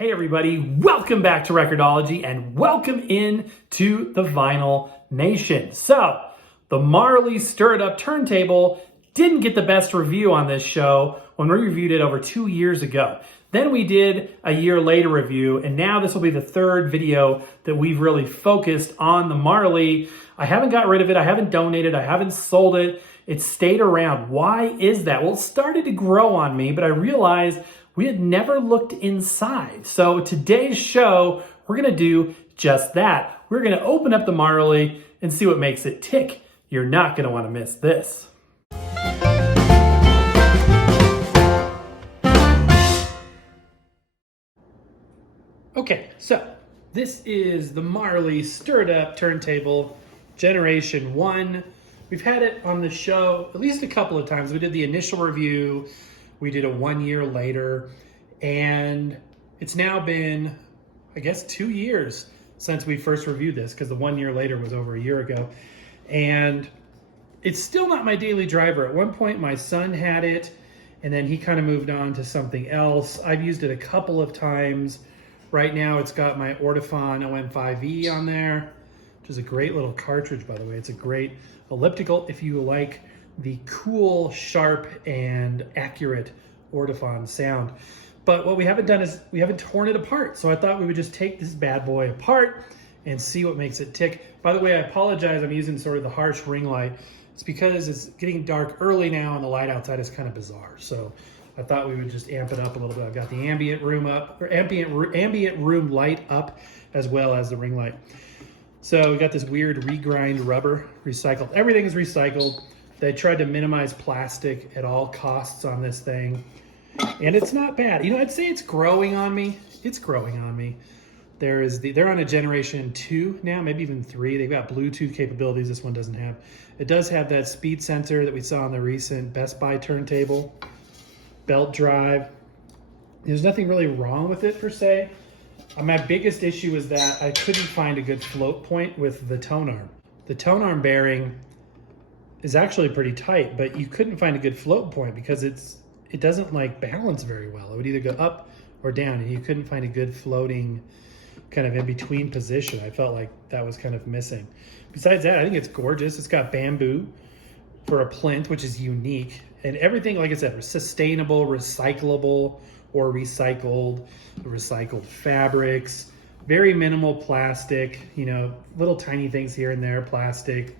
Hey everybody, welcome back to Record-ology and welcome in to the Vinyl Nation. So, the Marley Stir-It-Up turntable didn't get the best review on this show when we reviewed it over 2 years ago. Then we did a year later review, and now this will be the third video that we've really focused on the Marley. I haven't got rid of it, I haven't donated, I haven't sold it. It stayed around. Why is that? Well, it started to grow on me, but I realized we had never looked inside. So today's show, we're gonna do just that. We're gonna open up the Marley and see what makes it tick. You're not gonna wanna miss this. Okay, so this is the Marley Stir-It-Up turntable, Generation 1. We've had it on the show at least a couple of times. We did the initial review, we did a 1 year later, and it's now been, I guess, 2 years since we first reviewed this, because the 1 year later was over a year ago. And it's still not my daily driver. At one point, my son had it, and then he kind of moved on to something else. I've used it a couple of times. Right now, it's got my Ortofon OM5E on there, which is a great little cartridge, by the way. It's a great elliptical if you like the cool, sharp, and accurate Ortofon sound. But what we haven't done is we haven't torn it apart. So I thought we would just take this bad boy apart and see what makes it tick. By the way, I apologize, I'm using sort of the harsh ring light. It's because it's getting dark early now and the light outside is kind of bizarre. So I thought we would just amp it up a little bit. I've got the ambient room up, or ambient room light up, as well as the ring light. So we got this weird regrind rubber, recycled. Everything is recycled. They tried to minimize plastic at all costs on this thing. And it's not bad. You know, I'd say it's growing on me. It's growing on me. They're on a generation 2 now, maybe even 3. They've got Bluetooth capabilities this one doesn't have. It does have that speed sensor that we saw on the recent Best Buy turntable. Belt drive. There's nothing really wrong with it per se. My biggest issue is that I couldn't find a good float point with the Tonearm. The Tonearm bearing is actually pretty tight, but you couldn't find a good float point because it doesn't like balance very well. It would either go up or down, and you couldn't find a good floating kind of in between position. I felt like that was kind of missing. Besides that, I think it's gorgeous. It's got bamboo for a plinth, which is unique, and everything, like I said, sustainable, recyclable, or recycled fabrics, very minimal plastic, you know, little tiny things here and there, plastic,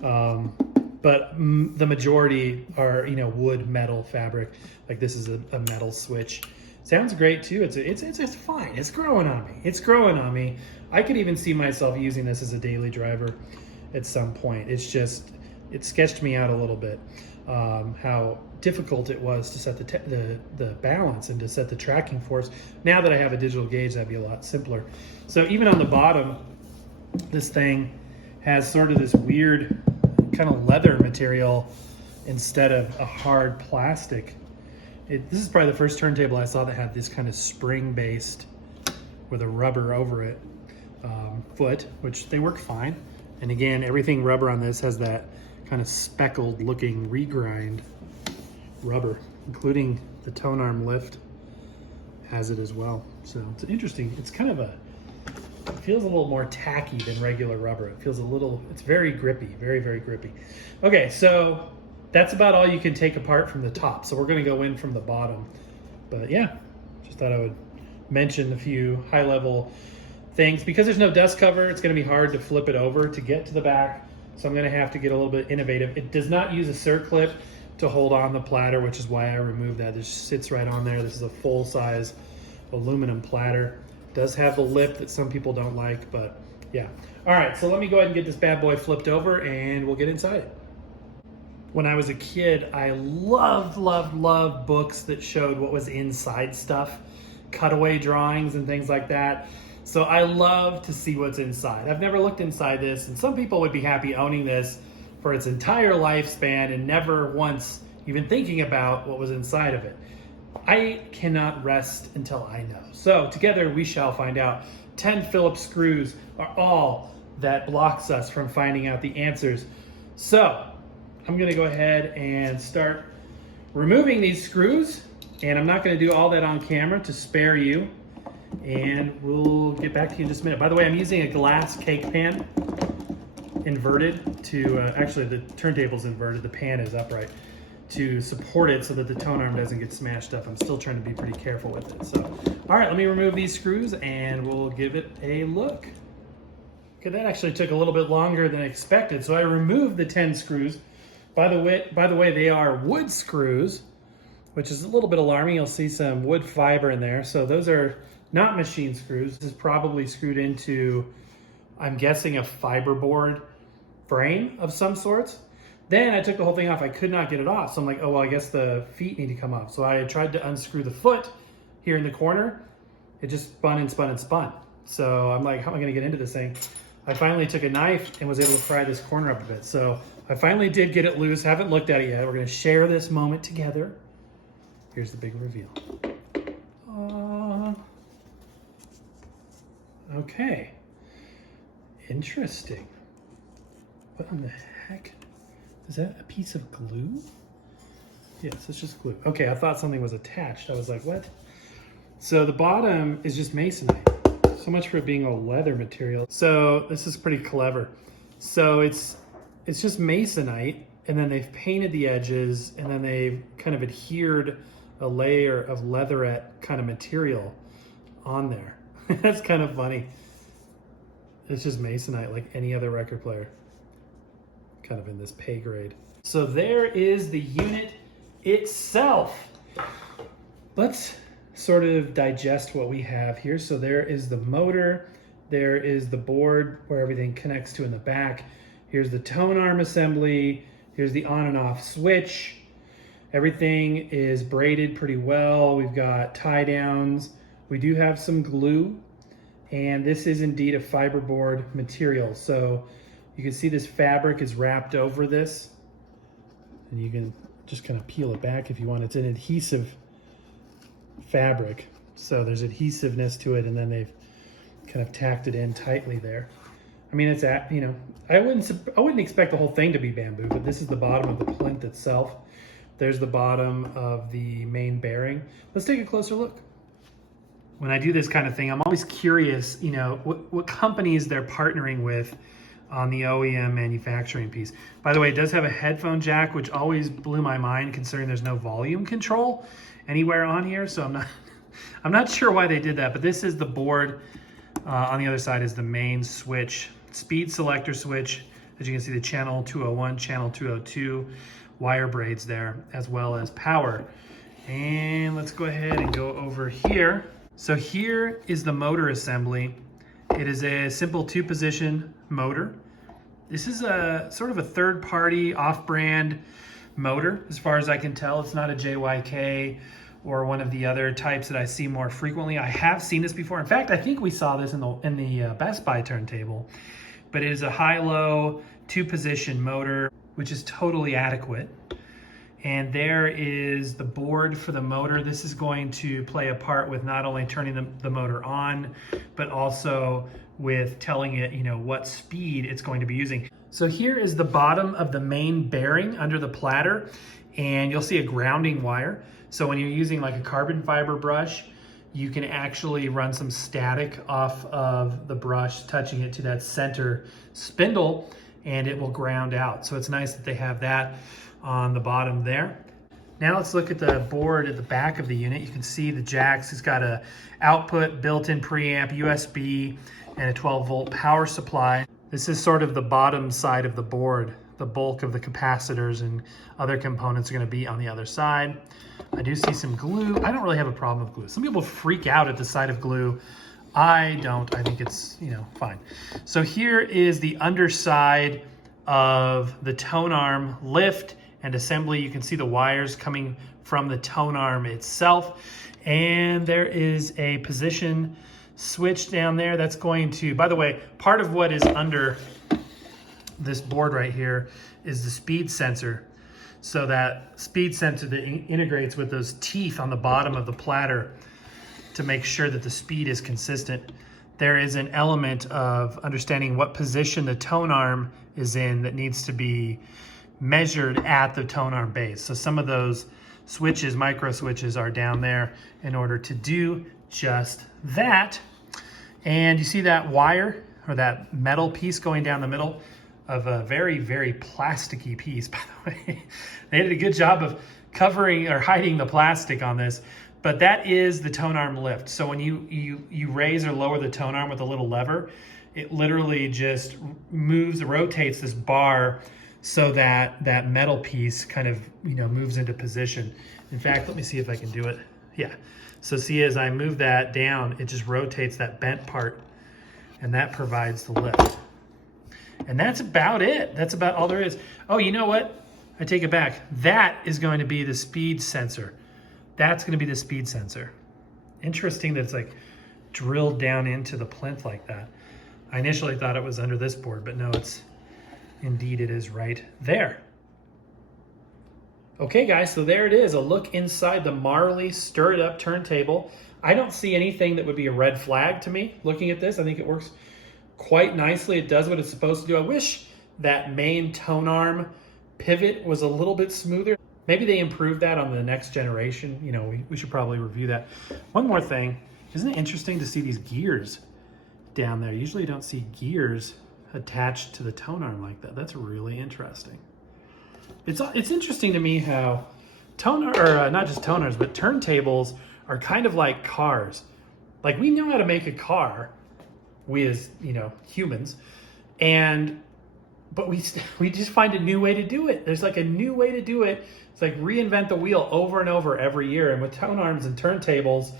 but the majority are, you know, wood, metal, fabric. Like this is a metal switch. Sounds great too. It's fine. It's growing on me. It's growing on me. I could even see myself using this as a daily driver at some point. It's just, it sketched me out a little bit. How difficult it was to set the balance and to set the tracking force. Now that I have a digital gauge, that'd be a lot simpler. So even on the bottom, this thing has sort of this weird kind of leather material instead of a hard plastic. This is probably the first turntable I saw that had this kind of spring-based with a rubber over it foot, which they work fine. And again, everything rubber on this has that kind of speckled looking regrind rubber, including the Tonearm lift has it as well. So it's interesting. It's kind of it feels a little more tacky than regular rubber. It feels it's very grippy, very, very grippy. Okay, so that's about all you can take apart from the top. So we're gonna go in from the bottom. But yeah, just thought I would mention a few high level things. Because there's no dust cover, it's gonna be hard to flip it over to get to the back. So I'm gonna have to get a little bit innovative. It does not use a circlip to hold on the platter, which is why I removed that. It just sits right on there. This is a full size aluminum platter. It does have the lip that some people don't like, but yeah. All right, so let me go ahead and get this bad boy flipped over and we'll get inside it. When I was a kid, I loved books that showed what was inside stuff, cutaway drawings and things like that. So I love to see what's inside. I've never looked inside this, and some people would be happy owning this for its entire lifespan and never once even thinking about what was inside of it. I cannot rest until I know. So together we shall find out. 10 Phillips screws are all that blocks us from finding out the answers. So I'm gonna go ahead and start removing these screws, and I'm not gonna do all that on camera to spare you. and we'll get back to you in just a minute. By the way, I'm using a glass cake pan, inverted to, actually the turntable's inverted, the pan is upright, to support it so that the tone arm doesn't get smashed up. I'm still trying to be pretty careful with it. So, all right, let me remove these screws and we'll give it a look. Okay, that actually took a little bit longer than expected. So I removed the 10 screws. By the way, they are wood screws, which is a little bit alarming. You'll see some wood fiber in there. So those are not machine screws. This is probably screwed into, I'm guessing, a fiberboard frame of some sorts. Then I took the whole thing off. I could not get it off. So I'm like, oh, well, I guess the feet need to come off. So I tried to unscrew the foot here in the corner. It just spun and spun and spun. So I'm like, how am I gonna get into this thing? I finally took a knife and was able to pry this corner up a bit. So I finally did get it loose. Haven't looked at it yet. We're gonna share this moment together. Here's the big reveal. Okay. Interesting. What in the heck? Is that a piece of glue? Yes, it's just glue. Okay, I thought something was attached. I was like, what? So the bottom is just masonite. So much for it being a leather material. So this is pretty clever. So it's just masonite, and then they've painted the edges, and then they've kind of adhered a layer of leatherette kind of material on there. That's kind of funny. It's just masonite like any other record player. Kind of in this pay grade. So there is the unit itself. Let's sort of digest what we have here. So there is the motor, there is the board where everything connects to in the back. Here's the tone arm assembly, here's the on and off switch. Everything is braided pretty well. We've got tie downs. We do have some glue, and this is indeed a fiberboard material. So you can see this fabric is wrapped over this, and you can just kind of peel it back if you want. It's an adhesive fabric, so there's adhesiveness to it, and then they've kind of tacked it in tightly there. I mean, it's at, you know, I wouldn't expect the whole thing to be bamboo, but this is the bottom of the plinth itself. There's the bottom of the main bearing. Let's take a closer look. When I do this kind of thing, I'm always curious, you know, what companies they're partnering with on the OEM manufacturing piece. By the way, it does have a headphone jack, which always blew my mind considering there's no volume control anywhere on here. So I'm not sure why they did that, but this is the board. On the other side is the main switch, speed selector switch. As you can see, the channel 201, channel 202, wire braids there, as well as power. And let's go ahead and go over here. So here is the motor assembly. It is a simple 2-position motor. This is a sort of a third-party off-brand motor, as far as I can tell. It's not a JYK or one of the other types that I see more frequently. I have seen this before. In fact, I think we saw this in the Best Buy turntable. But it is a high-low 2-position motor, which is totally adequate. And there is the board for the motor. This is going to play a part with not only turning the motor on, but also with telling it, you know, what speed it's going to be using. So here is the bottom of the main bearing under the platter, and you'll see a grounding wire. So when you're using like a carbon fiber brush, you can actually run some static off of the brush, touching it to that center spindle, and it will ground out. So it's nice that they have that on the bottom there. Now let's look at the board at the back of the unit. You can see the jacks. It's got a output, built-in preamp, USB, and a 12-volt power supply. This is sort of the bottom side of the board. The bulk of the capacitors and other components are going to be on the other side. I do see some glue. I don't really have a problem with glue. Some people freak out at the sight of glue. I don't. I think it's, you know, fine. So here is the underside of the tone arm lift and assembly. You can see the wires coming from the tone arm itself. And there is a position switch down there that's going to, by the way, part of what is under this board right here is the speed sensor. So that speed sensor that integrates with those teeth on the bottom of the platter to make sure that the speed is consistent. There is an element of understanding what position the tone arm is in that needs to be measured at the tone arm base. So some of those switches, micro switches, are down there in order to do just that. And you see that wire or that metal piece going down the middle of a very, very plasticky piece, by the way. They did a good job of covering or hiding the plastic on this, but that is the Tonearm lift. So when you raise or lower the Tonearm with a little lever, it literally just rotates this bar so that that metal piece kind of, moves into position. In fact, let me see if I can do it. Yeah. So see, as I move that down, it just rotates that bent part, and that provides the lift. And that's about it. That's about all there is. Oh, you know what? I take it back. That is going to be the speed sensor. That's going to be the speed sensor. Interesting that it's like drilled down into the plinth like that. I initially thought it was under this board, but no, indeed it is right there. Okay guys, so there it is, a look inside the Marley Stir-It-Up turntable. I don't see anything that would be a red flag to me looking at this. I think it works quite nicely. It does what it's supposed to do. I wish that main Tonearm pivot was a little bit smoother. Maybe they improved that on the next generation. We should probably review that. One more thing, isn't it interesting to see these gears down there? Usually you don't see gears attached to the Tonearm like that. That's really interesting. It's interesting to me how not just toners, but turntables are kind of like cars. Like, we know how to make a car, we as humans, but we just find a new way to do it. There's like a new way to do it. It's like reinvent the wheel over and over every year. And with Tonearms and turntables,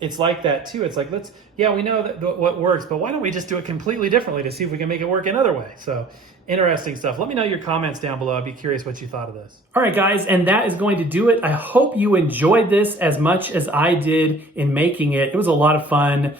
it's like that too. It's like, we know what works, but why don't we just do it completely differently to see if we can make it work another way? So interesting stuff. Let me know your comments down below. I'd be curious what you thought of this. All right, guys, and that is going to do it. I hope you enjoyed this as much as I did in making it. It was a lot of fun.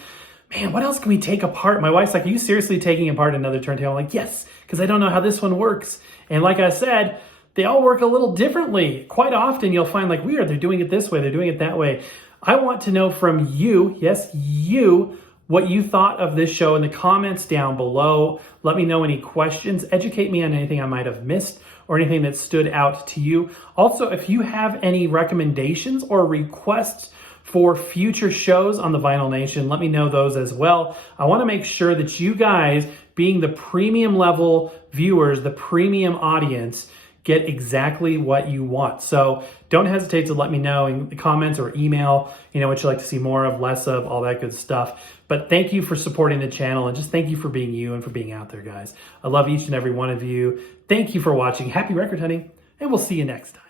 Man, what else can we take apart? My wife's like, are you seriously taking apart another turntable? I'm like, yes, because I don't know how this one works. And like I said, they all work a little differently. Quite often you'll find like, weird, they're doing it this way, they're doing it that way. I want to know from you, yes, you, what you thought of this show in the comments down below. Let me know any questions. Educate me on anything I might have missed or anything that stood out to you. Also, if you have any recommendations or requests for future shows on the Vinyl Nation, let me know those as well. I want to make sure that you guys, being the premium level viewers, the premium audience, get exactly what you want. So don't hesitate to let me know in the comments or email, what you'd like to see more of, less of, all that good stuff. But thank you for supporting the channel, and just thank you for being you and for being out there, guys. I love each and every one of you. Thank you for watching. Happy record hunting, and we'll see you next time.